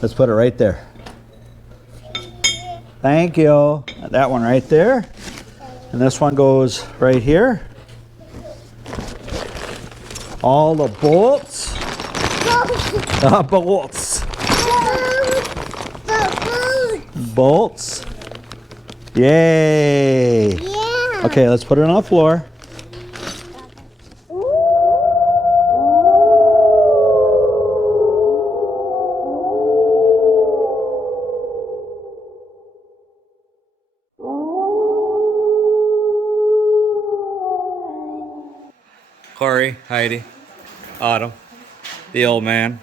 Let's put it right there. Thank you. That one right there. And this one goes right here. All the bolts. Bolts. Bolts. Yay. Yeah. Okay, let's put it on the floor. Corey, Heidi, Autumn, the old man,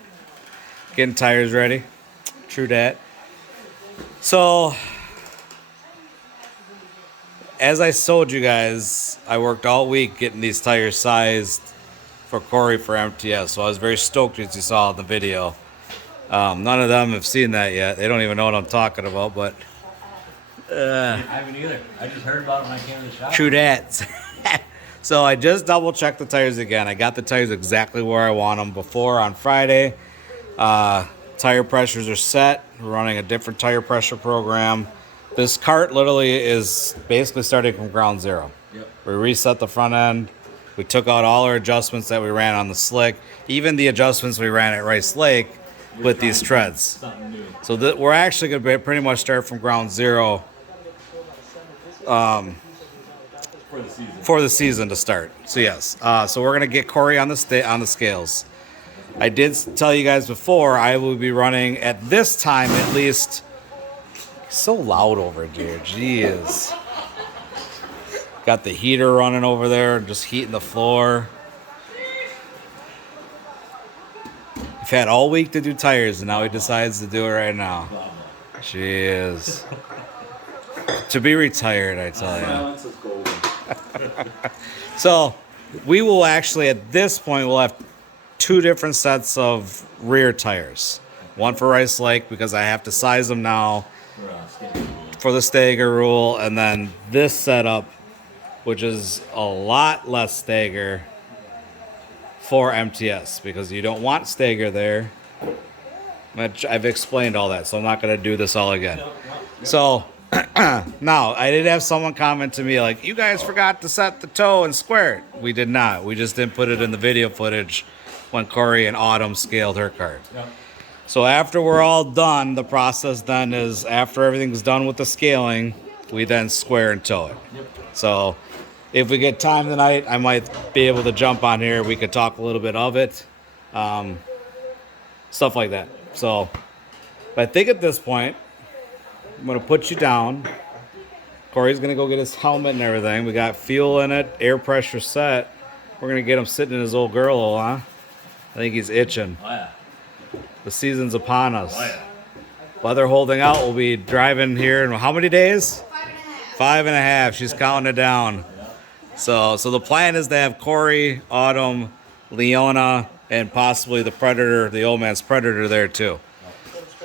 getting tires ready. True dat. So, as I told you guys, I worked all week getting these tires sized for Corey for MTS. So I was very stoked as you saw in the video. None of them have seen that yet. They don't even know what I'm talking about, but I haven't either. I just heard about it when I came to the shop. true dat. So I just double checked the tires again. I got the tires exactly where I want them before on Friday. Tire pressures are set. We're running a different tire pressure program. This cart literally is basically starting from ground zero. Yep. We reset the front end. We took out all our adjustments that we ran on the slick, even the adjustments we ran at Rice Lake with these treads. Something new. So we're actually going to pretty much start from ground zero for the season to start. So yes, so we're gonna get Corey on the scales. I did tell you guys before I will be running at this time at least. So loud over here, jeez. Got the heater running over there, just heating the floor. We've had all week to do tires, and now he decides to do it right now. Jeez. To be retired, I tell you. Silence is golden. So we will actually, at this point, we'll have two different sets of rear tires. One for Rice Lake because I have to size them now for the stagger rule, and then this setup, which is a lot less stagger for MTS because you don't want stagger there. I've explained all that, so I'm not going to do this all again. So now, I did have someone comment to me like, you guys forgot to set the toe and square it. We did not. We just didn't put it in the video footage when Corey and Autumn scaled her cart. Yep. So after we're all done, the process then is after everything's done with the scaling, we then square and toe it. Yep. So if we get time tonight, I might be able to jump on here. We could talk a little bit of it. Stuff like that. So, but I think at this point, I'm going to put you down. Corey's going to go get his helmet and everything. We got fuel in it, air pressure set. We're going to get him sitting in his old girl, huh? I think he's itching. Oh, yeah. The season's upon us. Oh, yeah. Weather holding out. We'll be driving here in how many days? 5.5. 5.5. She's counting it down. So the plan is to have Corey, Autumn, Leona, and possibly the Predator, the old man's Predator there too.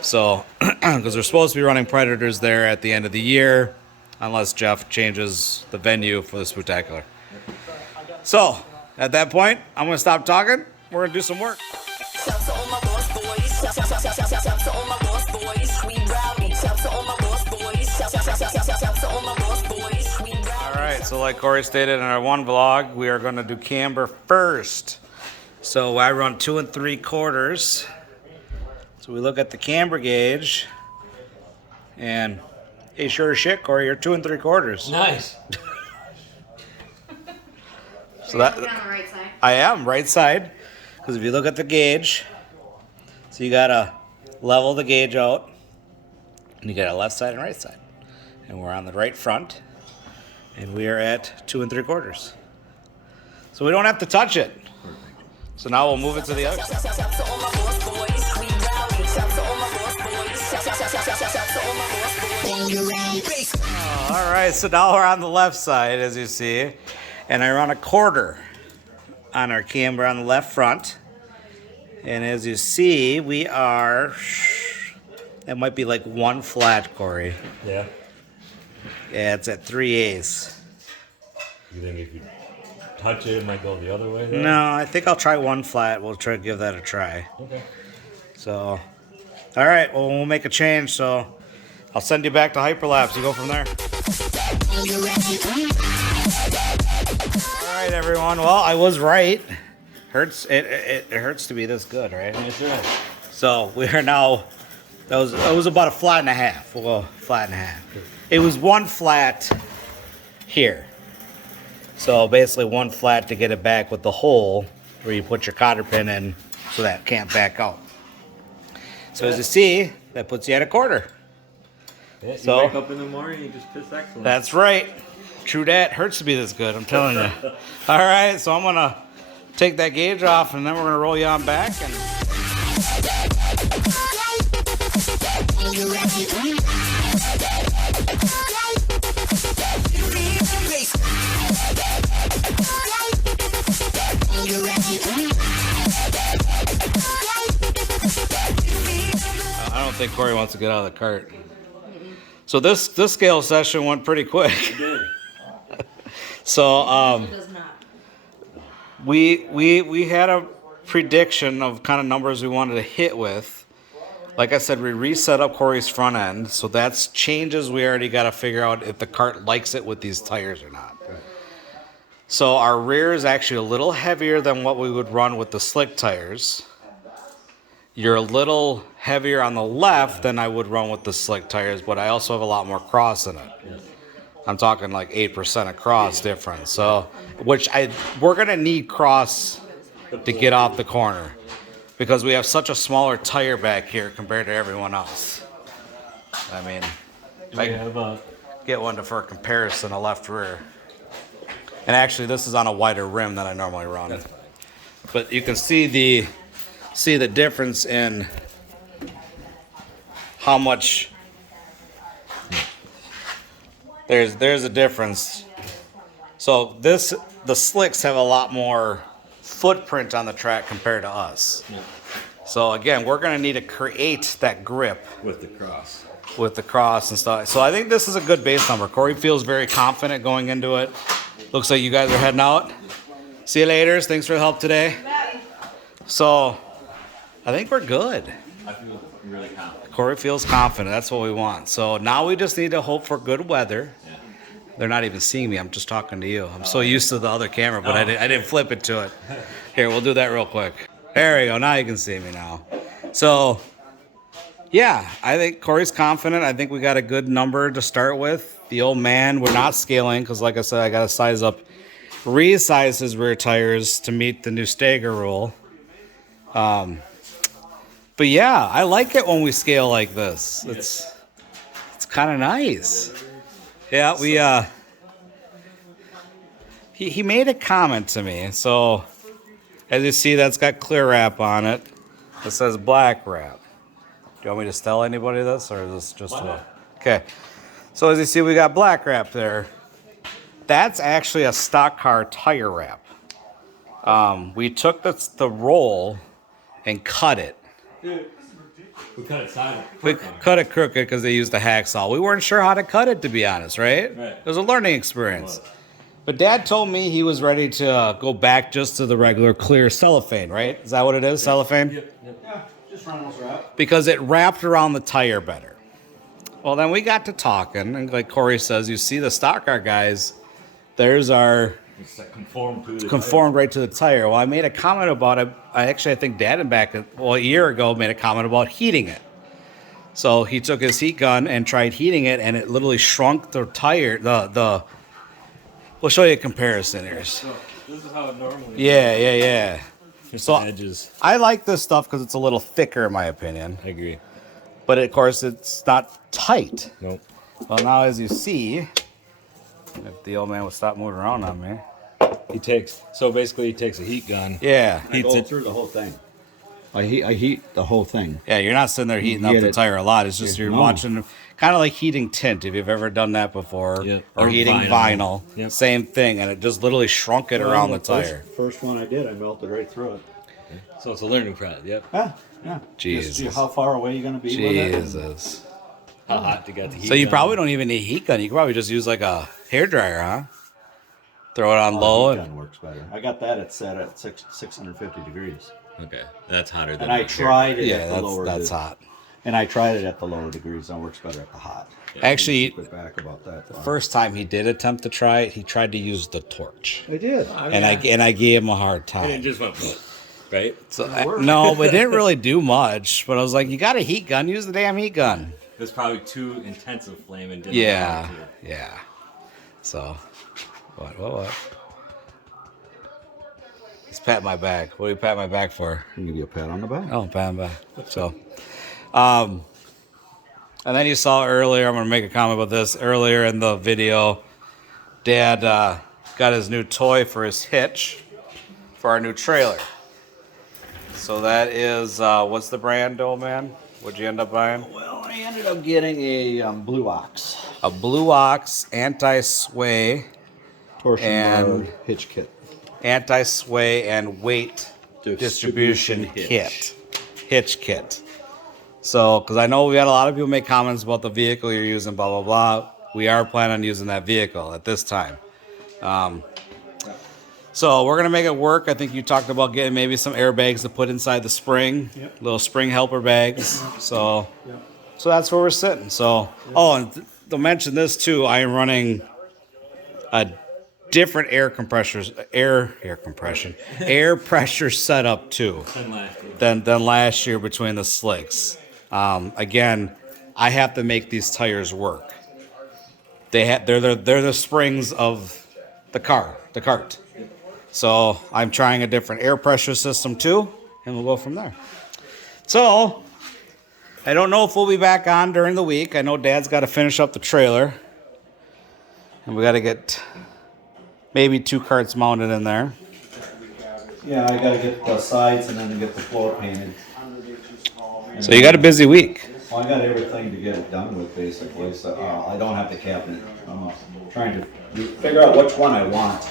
So, because we're supposed to be running Predators there at the end of the year, unless Jeff changes the venue for the Spectacular. So, at that point, I'm going to stop talking. We're going to do some work. All right, so like Corey stated in our one vlog, we are going to do camber first. So I run 2 3/4. So we look at the camber gauge, and hey, sure as shit, Corey, you're 2 3/4. Nice. So that Put it on the right side. I am right side, because if you look at the gauge, so you gotta level the gauge out, and you got a left side and right side, and we're on the right front, and we are at 2 3/4. So we don't have to touch it. So now we'll move it to the other side. All right, so now we're on the left side, as you see, and I run a 1/4 on our camber on the left front. And as you see, we are, it might be like 1 flat, Corey. Yeah. Yeah, it's at 3/8. You think if you touch it, it might go the other way? Then? No, I think I'll try 1 flat. We'll try to give that a try. Okay. So All right, well, we'll make a change, so I'll send you back to Hyperlapse. You go from there. All right, everyone. Well, I was right. It hurts to be this good, right? That's right. So we are now. It was about a flat and a half. Well, flat and a half. It was one flat here. So basically one flat to get it back with the hole where you put your cotter pin in, so that it can't back out. So as you see, that puts you at a quarter. Yeah, So- you wake up in the morning, you just piss excellent. That's right. True dat. Hurts to be this good, I'm telling you. All right, so I'm gonna take that gauge off, and then we're gonna roll you on back. And I don't think Corey wants to get out of the cart. So this scale session went pretty quick. It did. So It does not. we had a prediction of kind of numbers we wanted to hit with. Like I said, we reset up Corey's front end, so that's changes we already got to figure out if the cart likes it with these tires or not. So our rear is actually a little heavier than what we would run with the slick tires. You're a little heavier on the left than I would run with the slick tires, but I also have a lot more cross in it. I'm talking like 8% of cross difference. So, we're gonna need cross to get off the corner because we have such a smaller tire back here compared to everyone else. I mean, if I can get one for comparison, a left rear. And actually, this is on a wider rim than I normally run. But you can see the difference in how much there's a difference. So the slicks have a lot more footprint on the track compared to us. So again, we're going to need to create that grip With the cross. and stuff. So I think this is a good base number. Corey feels very confident going into it. Looks like you guys are heading out. See you later. Thanks for the help today. So I think we're good. I feel really confident. Corey feels confident. That's what we want. So now we just need to hope for good weather. Yeah. They're not even seeing me. I'm just talking to you. I'm so used to the other camera, but I didn't flip it to it. Here, we'll do that real quick. There we go. Now you can see me now. So, yeah, I think Corey's confident. I think we got a good number to start with. The old man, we're not scaling because, like I said, I got to resize his rear tires to meet the new stagger rule. But yeah, I like it when we scale like this. It's kind of nice. Yeah, he made a comment to me. So as you see, that's got clear wrap on it. It says black wrap. Do you want me to tell anybody this, or is this just okay? So as you see, we got black wrap there. That's actually a stock car tire wrap. We took the roll and cut it. We cut it sideways. We cut it crooked because they used the hacksaw. We weren't sure how to cut it, to be honest, right? Right. It was a learning experience. But Dad told me he was ready to go back just to the regular clear cellophane, right? Is that what it is, cellophane? Yep. Yeah, just Reynolds wrap. Because it wrapped around the tire better. Well, then we got to talking, and like Corey says, you see the stock car guys, there's our It's like conformed right to the tire. Well, I made a comment about it. I think Dad a year ago made a comment about heating it. So he took his heat gun and tried heating it, and it literally shrunk the tire. We'll show you a comparison here. So this is how it normally Yeah. So edges. I like this stuff because it's a little thicker, in my opinion. I agree. But of course, it's not tight. Nope. Well, now as you see, if the old man would stop moving around on me. He takes a heat gun. Yeah. I go through the whole thing. I heat the whole thing. Yeah, you're not sitting there heating up Get the it. tire a lot. It's just you're No. watching, kind of like heating tint, if you've ever done that before. Yep. Or Or heating vinyl. vinyl. Yep. Same thing, and it just literally shrunk it around the tire. First one I did, I melted right through it. So it's a learning process. Yep. Yeah. Jesus. Just how far away you going to be with it. Jesus. How hot to get the heat. So you gun. probably don't even need a heat gun. You could probably just use like a hair dryer, huh? Throw it on low. Heat gun works better. I got that set at 650 degrees. Okay, that's hotter than. And I tried it at Yeah, the lower. that's hot. And I tried it at the lower degrees, and it works better at the hot. Actually, Keep it back about that. first time he did attempt to try it, he tried to use the torch, I did. and I gave him a hard And it time. just went, right? So no, but it didn't really do much. But I was like, you got a heat gun, use the damn heat gun. It was probably too intensive flame and didn't Yeah, allow it to. yeah. So, what? Let's pat my back. What do you pat my back for? I'll give you a pat on the back. Oh, pat my back. So, and then you saw earlier, I'm going to make a comment about this. Earlier in the video, Dad got his new toy for his hitch for our new trailer. So that is, what's the brand, old man? What'd you end up buying? Well, I ended up getting a Blue Ox A Blue Ox anti-sway, torsion And- bar hitch kit. anti-sway and weight distribution hitch. hitch kit. So, because I know we had a lot of people make comments about the vehicle you're using, blah, blah, blah. We are planning on using that vehicle at this time. So we're going to make it work. I think you talked about getting maybe some airbags to put inside the spring, little spring helper bags. So that's where we're sitting. So, and to mention this too, I am running a different air pressure setup too than last year between the slicks. Again, I have to make these tires work. They're the springs of the cart. So I'm trying a different air pressure system too, and we'll go from there. So I don't know if we'll be back on during the week. I know Dad's got to finish up the trailer, and we got to get maybe 2 carts mounted in there. Yeah, I gotta get the sides and then get the floor painted. So you got a busy week. Well, I got everything to get it done with basically. So I don't have the cabinet. I'm trying to figure out which one I want,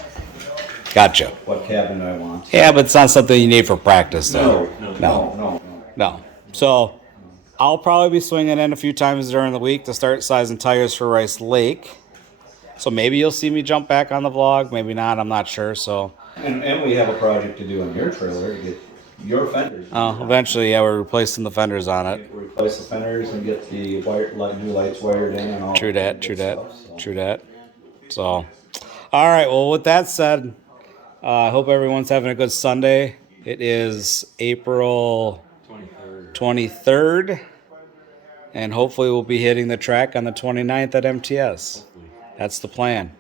Gotcha. what cabinet I want. Yeah, but it's not something you need for practice, though. No. So I'll probably be swinging in a few times during the week to start sizing tires for Rice Lake. So maybe you'll see me jump back on the vlog. Maybe not. I'm not sure. So And we have a project to do on your trailer to get your fenders. eventually, yeah, we're replacing the fenders on it. Replace the fenders and get the new lights wired in and all. True that. good stuff, so. True that. So, all right. Well, with that said, I hope everyone's having a good Sunday. It is April 23rd, and hopefully we'll be hitting the track on the 29th at MTS. That's the plan.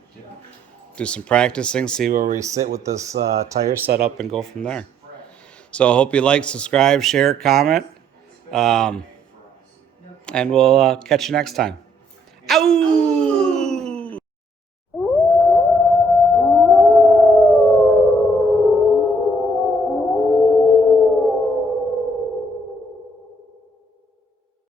Do some practicing, see where we sit with this tire setup, and go from there. So I hope you like, subscribe, share, comment, and we'll catch you next time. Ow!